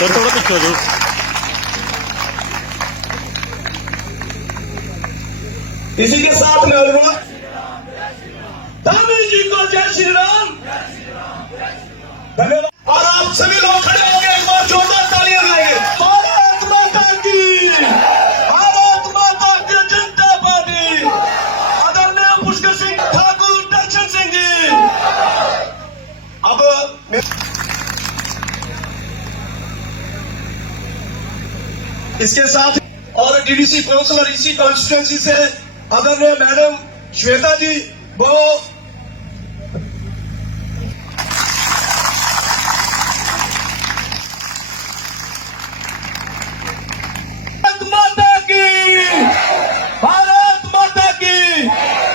Sir थोड़ा पीछे हो जाओ। इसी के साथ में अनुरोध, दामी जी को जय श्री राम। धन्यवाद। और आप सभी लोग खड़े होंगे, एक बार जोरदार तालियां लगाएंगे। भारत माता की, भारत माता की जनता पार्टी, आदरणीय पुष्कर सिंह ठाकुर, दर्शन सिंह जी। अब इसके साथ और डीडीसी काउंसिलर इसी कॉन्स्टिट्यूंसी से आदरणीय मैडम श्वेता जी, वो भारत माता की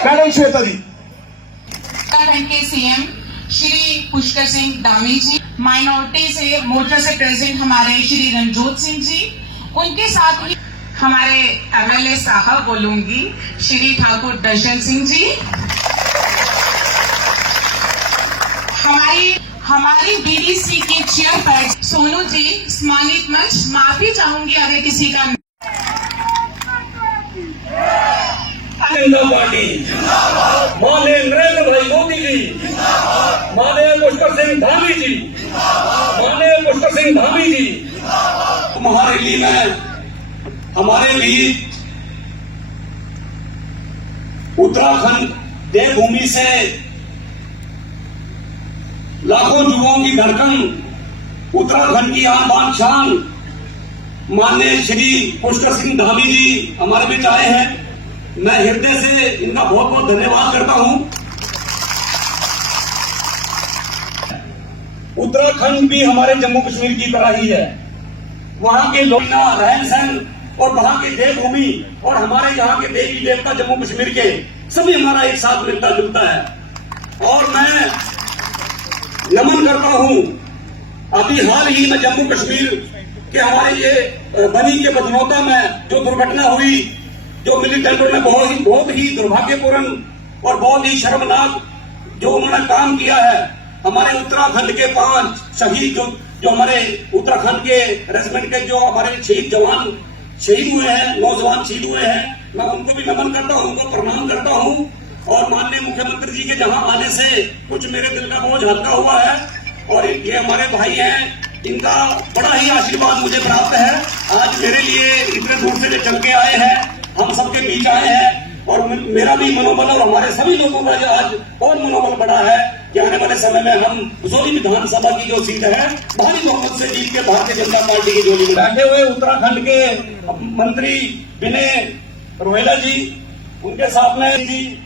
मैडम श्वेता जी। उत्तराखंड के सीएम श्री पुष्कर सिंह धामी जी, माइनॉरिटी से मोर्चा से प्रेसिडेंट हमारे श्री रणजोत सिंह जी, उनके साथ ही हमारे एमएलए साहब बोलूंगी श्री ठाकुर दर्शन सिंह जी, हमारी बीडीसी के चेयरपर्सन सोनू जी, सम्मानित मंच। माफी चाहूंगी अगर किसी का जनता पार्टी, माननीय नरेंद्र भाई मोदी जी, माननीय पुष्कर सिंह धामी जी, माननीय पुष्कर सिंह धामी जी, तुम्हारे लिए मैं, हमारे लिए उत्तराखंड देवभूमि से लाखों युवाओं की धड़कन, उत्तराखंड की आन बान शान माननीय श्री पुष्कर सिंह धामी जी हमारे बीच आए हैं। मैं हृदय से इनका बहुत बहुत धन्यवाद करता हूं। उत्तराखंड भी हमारे जम्मू कश्मीर की तरह ही है। वहां के लोग रहन सहन और वहां की देवभूमि और हमारे यहाँ के देवी देवता जम्मू कश्मीर के सभी हमारा एक साथ मिलता जुलता है। और मैं नमन करता हूं, अभी हाल ही में जम्मू कश्मीर के हमारे ये बनी के बदनौता में जो दुर्घटना हुई, जो मिलिटेंटों ने बहुत ही दुर्भाग्यपूर्ण और बहुत ही शर्मनाक जो उन्होंने काम किया है। हमारे उत्तराखंड के 5 शहीद जो हमारे उत्तराखंड के रेजिमेंट के जो हमारे शहीद जवान शहीद हुए हैं, नौजवान शहीद हुए हैं, मैं उनको भी नमन करता हूं, उनको प्रणाम करता हूं। और माननीय मुख्यमंत्री जी के जहां आने से कुछ मेरे दिल का बोझ हल्का हुआ है। और ये हमारे भाई हैं, इनका बड़ा ही आशीर्वाद मुझे प्राप्त है। आज मेरे लिए इतने दूर से चल के आए हैं, हम सबके बीच आए हैं। और मेरा भी मनोबल और हमारे सभी लोगों का जो आज और मनोबल बढ़ा है कि आने वाले समय में हम बसोली विधानसभा की जो सीट है भारी बहुमत से जीत के भारतीय जनता पार्टी की झोली में बैठे हुए उत्तराखंड के मंत्री विनय रोहेला जी, उनके साथ में जी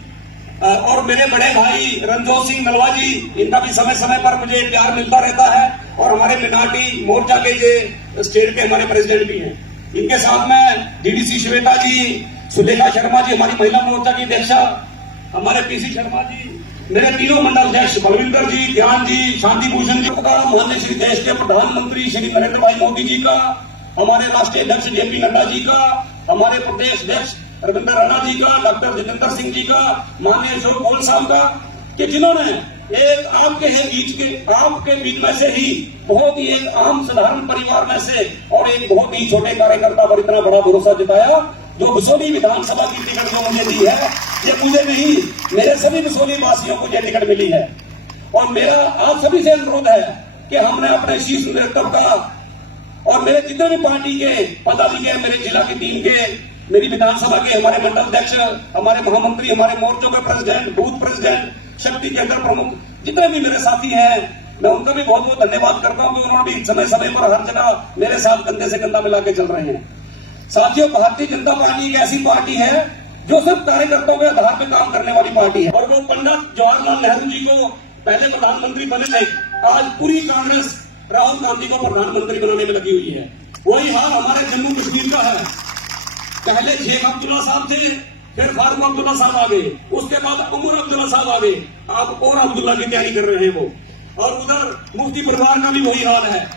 और मेरे बड़े भाई रणजोत सिंह नलवा जी, इनका भी समय समय पर मुझे प्यार मिलता रहता है। और हमारे मिनाटी मोर्चा के ये स्टेट के हमारे प्रेसिडेंट भी हैं। इनके साथ में डीडीसी श्वेता जी, सुलेखा शर्मा जी, हमारी महिला मोर्चा की अध्यक्षा, हमारे पीसी शर्मा जी, मेरे तीनों मंडल अध्यक्ष बलविंदर जी, ध्यान जी, शांति भूषण जी का, माननीय श्री देश के प्रधानमंत्री श्री नरेंद्र भाई मोदी जी का, हमारे राष्ट्रीय अध्यक्ष जेपी नड्डा जी का, हमारे प्रदेश अध्यक्ष रविंद्र राणा जी का, डॉक्टर जितेंद्र सिंह जी का, माननीय अशोक गोयल साहब का, कि जिन्होंने एक आपके बीच में से ही बहुत ही एक आम साधारण परिवार में से और एक बहुत ही छोटे कार्यकर्ता पर इतना बड़ा भरोसा जताया। जो बसोली विधानसभा की टिकट जो मुझे दी है, ये मुझे नहीं, मेरे सभी बसोली वासियों को ये टिकट मिली है। और मेरा आप सभी से अनुरोध है कि हमने अपने शीर्ष नेतृत्व का और मेरे जितने भी पार्टी के पदाधिकारी, मेरे जिला की टीम के, मेरी विधानसभा के हमारे मंडल अध्यक्ष, हमारे महामंत्री, हमारे मोर्चों के प्रेसिडेंट, बूथ प्रेसिडेंट, शक्ति केंद्र प्रमुख, जितने भी मेरे साथी हैं, मैं उनका भी बहुत बहुत धन्यवाद करता हूं कि उन्होंने भी समय समय पर हर जगह मेरे साथ कंधे से कंधा मिला के चल रहे हैं। साथियों, भारतीय जनता पार्टी एक ऐसी पार्टी है जो सिर्फ कार्यकर्ताओं के आधार पर काम करने वाली पार्टी है। और वो पंडित जवाहरलाल नेहरू जी को पहले प्रधानमंत्री बने थे, आज पूरी कांग्रेस राहुल गांधी को प्रधानमंत्री बनाने में लगी हुई है। वही हाल हमारे जम्मू कश्मीर का है। पहले शेख अब्दुल्ला साहब थे, फिर फारूक अब्दुल्ला साहब आ गए, उसके बाद उमर अब्दुल्ला साहब आ गए, आप और अब्दुल्ला की तैयारी कर रहे हैं वो। और उधर मुफ्ती परिवार का भी वही हाल है।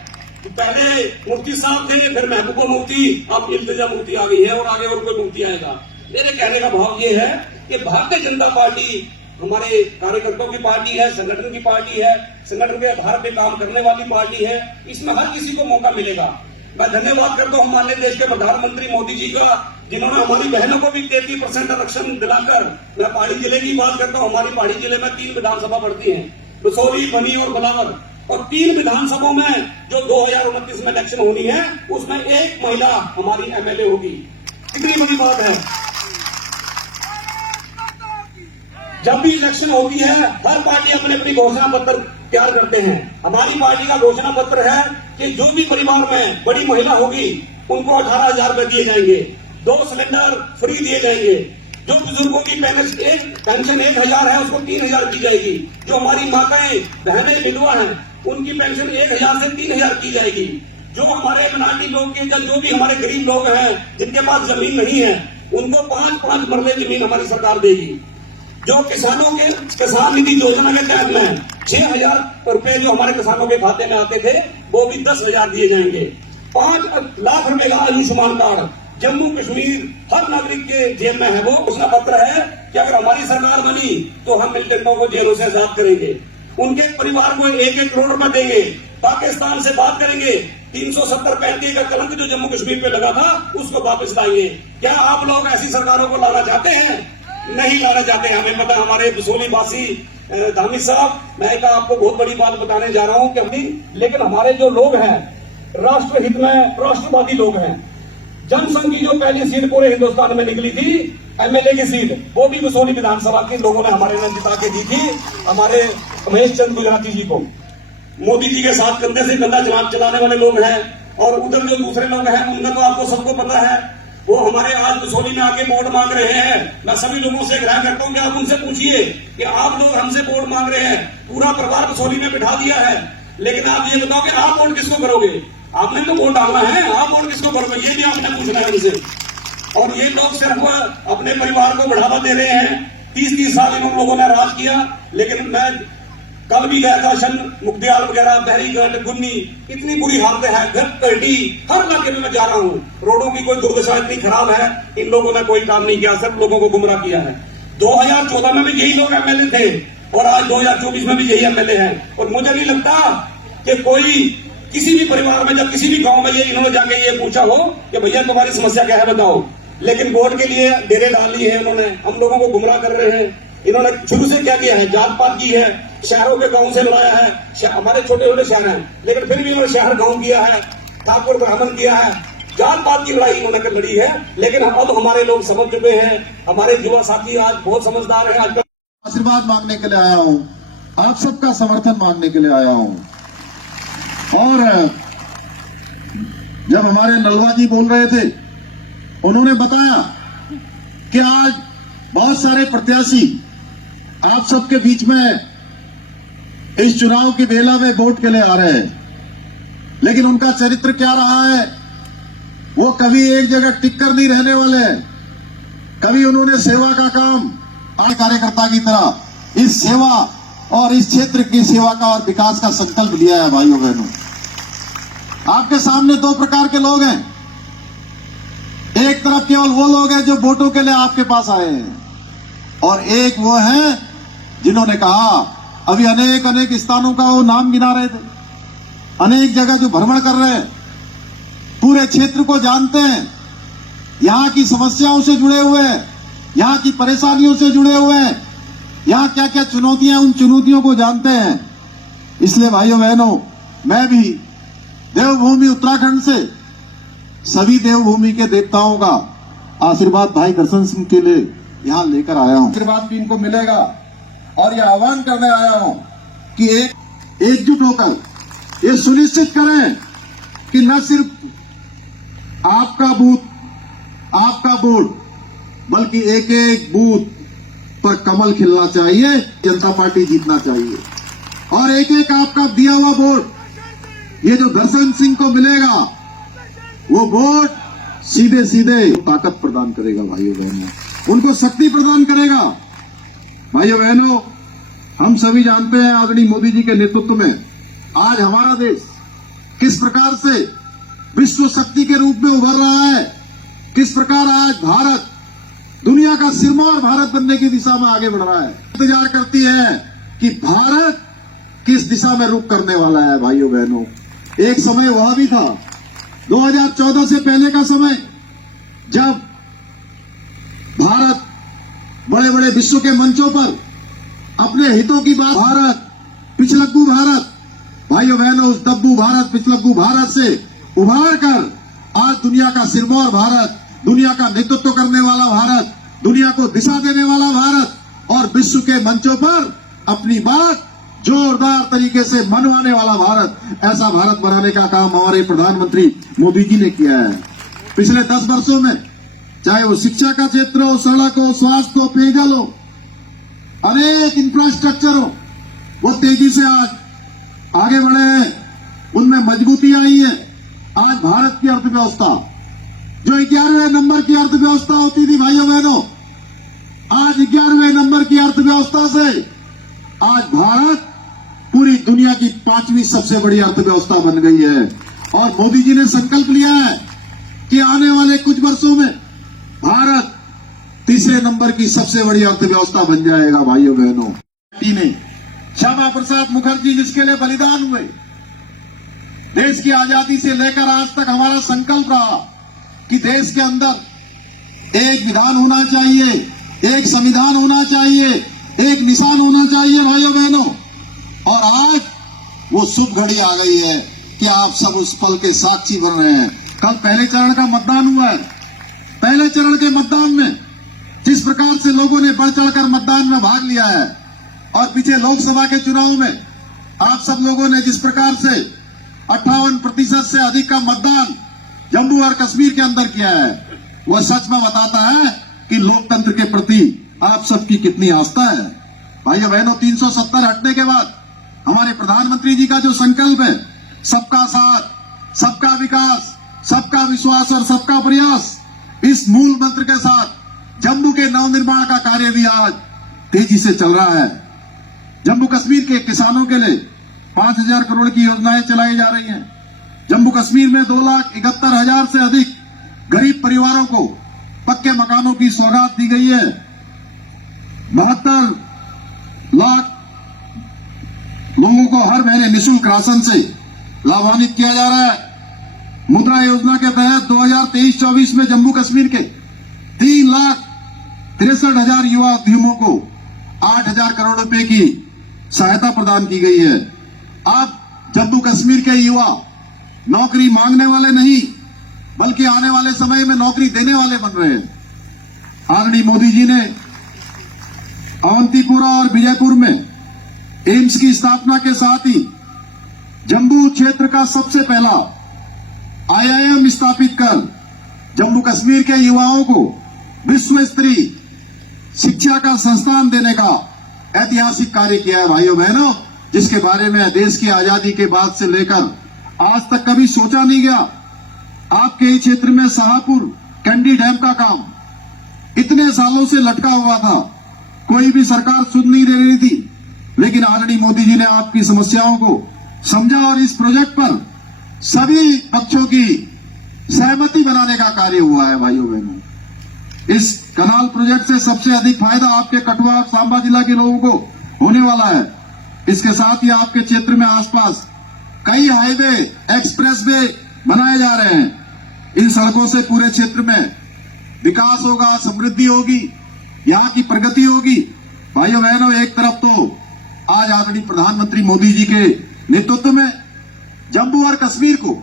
पहले मुफ्ती साहब थे, फिर महबूबा मुफ्ती, अब इल्तिजा मुफ्ती आ गई है और आगे और कोई मुफ्ती आएगा। मेरे कहने का भाव ये है कि भारतीय जनता पार्टी हमारे कार्यकर्ताओं की पार्टी है, संगठन की पार्टी है, संगठन के आधार पे काम करने वाली पार्टी है। इसमें हर किसी को मौका मिलेगा। मैं धन्यवाद करता हूं हमारे देश के प्रधानमंत्री मोदी जी का, जिन्होंने हमारी बहनों को भी 33% आरक्षण दिलाकर, मैं पहाड़ी जिले की बात करता हूं, हमारी पहाड़ी जिले में 3 विधानसभा पड़ती है, बसोली, बनी और बलावर, और 3 विधानसभाओं में जो 2029 में इलेक्शन होनी है उसमें एक महिला हमारी एमएलए होगी। कितनी बड़ी बात है। जब भी इलेक्शन होती है हर पार्टी अपने अपनी घोषणा पत्र तैयार करते हैं। हमारी पार्टी का घोषणा पत्र है कि जो भी परिवार में बड़ी महिला होगी उनको 18,000 रुपए दिए जाएंगे, 2 सिलेंडर फ्री दिए जाएंगे, जो बुजुर्गों की पेंशन 1,000 है उसको 3,000 की जाएगी, जो हमारी माताएं बहनें विधवा हैं उनकी पेंशन 1,000 से 3,000 की जाएगी, जो हमारे मिनाटी लोग के जो भी हमारे गरीब लोग हैं जिनके पास जमीन नहीं है उनको 5-5 मरले जमीन हमारी सरकार देगी, जो किसानों के किसान निधि योजना के तहत में 6,000 रुपए जो हमारे किसानों के खाते में आते थे वो भी 10,000 दिए जाएंगे, 5 लाख रुपए का आयुष्मान कार्ड जम्मू कश्मीर हर नागरिक के जेल में है। वो उसका पत्र है कि अगर हमारी सरकार बनी तो हम मिलिटेंटों को जेलों से आजाद करेंगे, उनके परिवार को 1-1 करोड़ रुपए देंगे, पाकिस्तान से बात करेंगे, 370-35 का कलंक जो जम्मू कश्मीर पे लगा था उसको वापस लाएंगे। क्या आप लोग ऐसी सरकारों को लाना चाहते हैं? नहीं लाना चाहते। हमें पता है हमारे बसोली वासी धामी साहब, मैं एक आपको बहुत बड़ी बात बताने जा रहा हूं कि लेकिन हमारे जो लोग हैं राष्ट्र हित में राष्ट्रवादी लोग हैं। जनसंघ की जो पहली सीट पूरे हिंदुस्तान में निकली थी एमएलए की सीट, वो भी बसोली विधानसभा के लोगों ने हमारे ने जिता के दी थी हमारे महेश चंद गुजराती जी को। मोदी जी के साथ कंधे से कंधा चलाने वाले लोग हैं, और उधर जो दूसरे लोग हैं उनका तो आपको सबको पता है, वो हमारे आज बसोली में आके वोट मांग रहे हैं। मैं सभी लोगों से आग्रह करता हूं कि आप उनसे पूछिए कि आप लोग हमसे वोट मांग रहे हैं, पूरा परिवार बसोली में बिठा दिया है, लेकिन आप ये बताओ कि आप वोट किसको करोगे? आपने तो वोट डालना है, आप वोट किसको करोगे ये भी आपने पूछना है उनसे। और ये लोग सिर्फ अपने परिवार को बढ़ावा दे रहे हैं। 30-30 साल इन लोगों ने राज किया, लेकिन मैं कल भी गया था शन मुक्तियाल वगैरह, बहरीगढ़, गुन्नी, इतनी बुरी हालत है, घर कटी, हर इलाके में मैं जा रहा हूँ, रोडों की कोई दुर्दशा इतनी खराब है। इन लोगों ने कोई काम नहीं किया, सिर्फ लोगों को गुमराह किया है। 2014 में भी यही लोग एमएलए थे और आज 2024 में भी यही एमएलए हैं। और मुझे नहीं लगता कि कोई किसी भी परिवार में, जब किसी भी गांव में ये इन्होंने जाके ये पूछा हो कि भैया तुम्हारी समस्या क्या है बताओ, लेकिन वोट के लिए डेरे डाल ली है इन्होंने, हम लोगों को गुमराह कर रहे हैं। इन्होंने शुरू से क्या किया है, जात पात की है, शहरों के गांव से लड़ाया है। हमारे छोटे छोटे शहर हैं लेकिन फिर भी उन्होंने शहर गांव किया है, ठाकुर ब्राह्मण किया है, जात पात की लड़ाई उन्होंने लड़ी है। लेकिन अब हमारे लोग समझ चुके हैं, हमारे युवा साथी आज बहुत समझदार है। आज आशीर्वाद मांगने के लिए आया हूं, आप सबका समर्थन मांगने के लिए आया हूं। और जब हमारे नलवा जी बोल रहे थे, उन्होंने बताया कि आज बहुत सारे प्रत्याशी आप सबके बीच में इस चुनाव की बेला में वोट के लिए आ रहे हैं, लेकिन उनका चरित्र क्या रहा है, वो कभी एक जगह टिक कर नहीं रहने वाले हैं। कभी उन्होंने सेवा का काम आज कार्यकर्ता की तरह इस सेवा और इस क्षेत्र की सेवा का और विकास का संकल्प लिया है। भाइयों बहनों, आपके सामने 2 प्रकार के लोग हैं। एक तरफ केवल वो लोग हैं जो वोटों के लिए आपके पास आए हैं, और एक वो हैं जिन्होंने कहा, अभी अनेक स्थानों का वो नाम गिना रहे थे, अनेक जगह जो भ्रमण कर रहे हैं, पूरे क्षेत्र को जानते हैं, यहाँ की समस्याओं से जुड़े हुए हैं, यहाँ की परेशानियों से जुड़े हुए हैं, यहाँ क्या क्या चुनौतियां, उन चुनौतियों को जानते हैं। इसलिए भाइयों बहनों, मैं भी देवभूमि उत्तराखंड से सभी देवभूमि के देवताओं का आशीर्वाद भाई करसन सिंह के लिए यहाँ लेकर आया हूँ। आशीर्वाद भी इनको मिलेगा, और यह आह्वान करने आया हूँ कि एकजुट होकर ये सुनिश्चित करें कि न सिर्फ आपका बूथ, आपका वोट, बल्कि एक एक बूथ पर कमल खिलना चाहिए, जनता पार्टी जीतना चाहिए। और एक एक आपका दिया हुआ वोट, ये जो दर्शन सिंह को मिलेगा, वो वोट सीधे सीधे ताकत प्रदान करेगा भाइयों बहनों, उनको शक्ति प्रदान करेगा। भाइयों बहनों, हम सभी जानते हैं आदरणीय मोदी जी के नेतृत्व में आज हमारा देश किस प्रकार से विश्व शक्ति के रूप में उभर रहा है, किस प्रकार आज भारत दुनिया का सिरमौर भारत बनने की दिशा में आगे बढ़ रहा है। इंतजार करती है कि भारत किस दिशा में रुख करने वाला है। भाइयों बहनों, एक समय वह भी था 2014 से पहले का समय, जब भारत बड़े बड़े विश्व के मंचों पर अपने हितों की बात, भारत पिछलग्गू भारत, भाइयों बहनों, उस दब्बू भारत, पिछलग्गू भारत से उभार कर आज दुनिया का सिरमौर भारत, दुनिया का नेतृत्व करने वाला भारत, दुनिया को दिशा देने वाला भारत और विश्व के मंचों पर अपनी बात जोरदार तरीके से मनवाने वाला भारत, ऐसा भारत बनाने का काम हमारे प्रधानमंत्री मोदी जी ने किया है। पिछले 10 वर्षों में चाहे वो शिक्षा का क्षेत्र हो, सड़क हो, स्वास्थ्य हो, पेयजल हो, अनेक इंफ्रास्ट्रक्चर हो, वो तेजी से आज आगे बढ़े हैं, उनमें मजबूती आई है। आज भारत की अर्थव्यवस्था जो 11वें नंबर की अर्थव्यवस्था होती थी, भाइयों बहनों, आज 11वें नंबर की अर्थव्यवस्था से आज भारत पूरी दुनिया की 5वीं सबसे बड़ी अर्थव्यवस्था बन गई है। और मोदी जी ने संकल्प लिया है कि आने वाले कुछ वर्षों में भारत तीसरे नंबर की सबसे बड़ी अर्थव्यवस्था बन जाएगा। भाइयों बहनों, पार्टी ने श्यामा प्रसाद मुखर्जी जिसके लिए बलिदान हुए, देश की आजादी से लेकर आज तक हमारा संकल्प रहा कि देश के अंदर एक विधान होना चाहिए, एक संविधान होना चाहिए, एक निशान होना चाहिए। भाइयों बहनों, और आज वो शुभ घड़ी आ गई है कि आप सब उस पल के साक्षी बन रहे हैं। कल पहले चरण का मतदान हुआ है। पहले चरण के मतदान में जिस प्रकार से लोगों ने बढ़ चढ़कर मतदान में भाग लिया है और पीछे लोकसभा के चुनाव में आप सब लोगों ने जिस प्रकार से 58% से अधिक का मतदान जम्मू और कश्मीर के अंदर किया है, वह सच में बताता है कि लोकतंत्र के प्रति आप सबकी कितनी आस्था है। भाइयों बहनों, 370 हटने के बाद हमारे प्रधानमंत्री जी का जो संकल्प है, सबका साथ, सबका विकास, सबका विश्वास और सबका प्रयास, इस मूल मंत्र के साथ जम्मू के नवनिर्माण का कार्य भी आज तेजी से चल रहा है। जम्मू कश्मीर के किसानों के लिए 5,000 करोड़ की योजनाएं चलाई जा रही हैं। जम्मू कश्मीर में 2,71,000 से अधिक गरीब परिवारों को पक्के मकानों की सौगात दी गई है। 72 लाख लोगों को हर महीने निःशुल्क राशन से लाभान्वित किया जा रहा है। मुद्रा योजना के तहत 2023-24 में जम्मू कश्मीर के 3,63,000 युवा उद्यमों को 8,000 करोड़ रुपए की सहायता प्रदान की गई है। अब जम्मू कश्मीर के युवा नौकरी मांगने वाले नहीं, बल्कि आने वाले समय में नौकरी देने वाले बन रहे हैं। आदरणीय मोदी जी ने अवंतीपुरा और विजयपुर में एम्स की स्थापना के साथ ही जम्मू क्षेत्र का सबसे पहला IIM स्थापित कर जम्मू कश्मीर के युवाओं को विश्व स्तरीय शिक्षा का संस्थान देने का ऐतिहासिक कार्य किया है। भाइयों बहनों, जिसके बारे में देश की आजादी के बाद से लेकर आज तक कभी सोचा नहीं गया। आपके ही क्षेत्र में शाहपुर कैंडी डैम का काम इतने सालों से लटका हुआ था, कोई भी सरकार सुन नहीं दे रही थी, लेकिन आदरणीय मोदी जी ने आपकी समस्याओं को समझा और इस प्रोजेक्ट पर सभी पक्षों की सहमति बनाने का कार्य हुआ है। भाइयों बहनों, इस कनाल प्रोजेक्ट से सबसे अधिक फायदा आपके कठुआ और सांबा जिला के लोगों को होने वाला है। इसके साथ ही आपके क्षेत्र में आसपास कई हाईवे, एक्सप्रेसवे बनाए जा रहे हैं। इन सड़कों से पूरे क्षेत्र में विकास होगा, समृद्धि होगी, यहाँ की प्रगति होगी। भाइयों बहनों, एक तरफ तो आज आदरणीय प्रधानमंत्री मोदी जी के नेतृत्व में जम्मू और कश्मीर को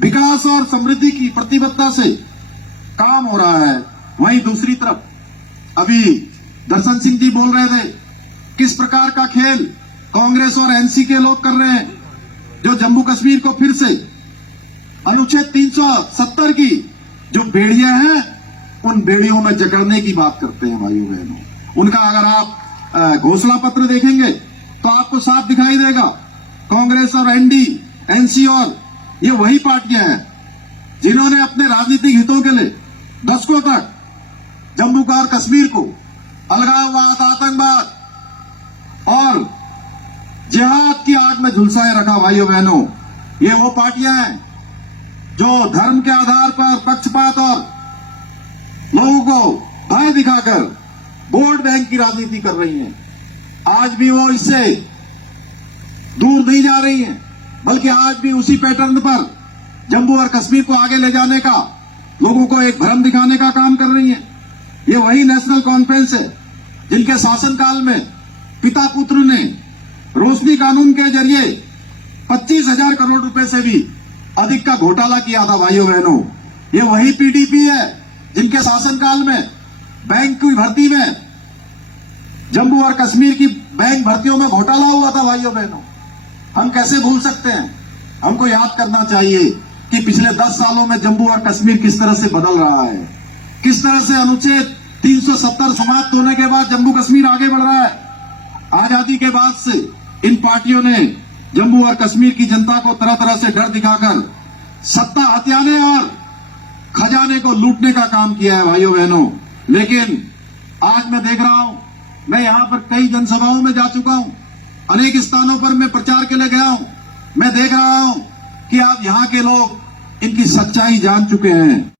विकास और समृद्धि की प्रतिबद्धता से काम हो रहा है, वहीं दूसरी तरफ अभी दर्शन सिंह जी बोल रहे थे किस प्रकार का खेल कांग्रेस और एनसी के लोग कर रहे हैं, जो जम्मू कश्मीर को फिर से अनुच्छेद 370 की जो बेड़ियां हैं उन बेड़ियों में जकड़ने की बात करते हैं। भाइयों बहनों, उनका अगर आप घोषणा पत्र देखेंगे तो आपको साफ दिखाई देगा कांग्रेस और एनसी और ये वही पार्टियां हैं जिन्होंने अपने राजनीतिक हितों के लिए दशकों तक जम्मू और कश्मीर को अलगाववाद, आतंकवाद और जिहाद की आग में झुलसाए रखा। भाइयों बहनों, ये वो पार्टियां हैं जो धर्म के आधार पर पक्षपात और लोगों को भय दिखाकर वोट बैंक की राजनीति कर रही हैं। आज भी वो इससे दूर नहीं जा रही हैं, बल्कि आज भी उसी पैटर्न पर जम्मू और कश्मीर को आगे ले जाने का, लोगों को एक भ्रम दिखाने का काम कर रही हैं। ये वही नेशनल कॉन्फ्रेंस है जिनके शासनकाल में पिता पुत्र ने रोशनी कानून के जरिए 25,000 करोड़ रुपए से भी अधिक का घोटाला किया था। भाइयों बहनों, ये वही पीडीपी है जिनके शासनकाल में बैंक की भर्ती में, जम्मू और कश्मीर की बैंक भर्तियों में घोटाला हुआ था। भाइयों बहनों, हम कैसे भूल सकते हैं? हमको याद करना चाहिए कि पिछले 10 सालों में जम्मू और कश्मीर किस तरह से बदल रहा है, किस तरह से अनुच्छेद 370 समाप्त होने के बाद जम्मू कश्मीर आगे बढ़ रहा है। आजादी के बाद से इन पार्टियों ने जम्मू और कश्मीर की जनता को तरह तरह से डर दिखाकर सत्ता हथियाने और खजाने को लूटने का काम किया है। भाइयों बहनों, लेकिन आज मैं देख रहा हूं, मैं यहां पर कई जनसभाओं में जा चुका हूं, अनेक स्थानों पर मैं प्रचार के लिए गया हूं, मैं देख रहा हूं कि आप यहां के लोग इनकी सच्चाई जान चुके हैं।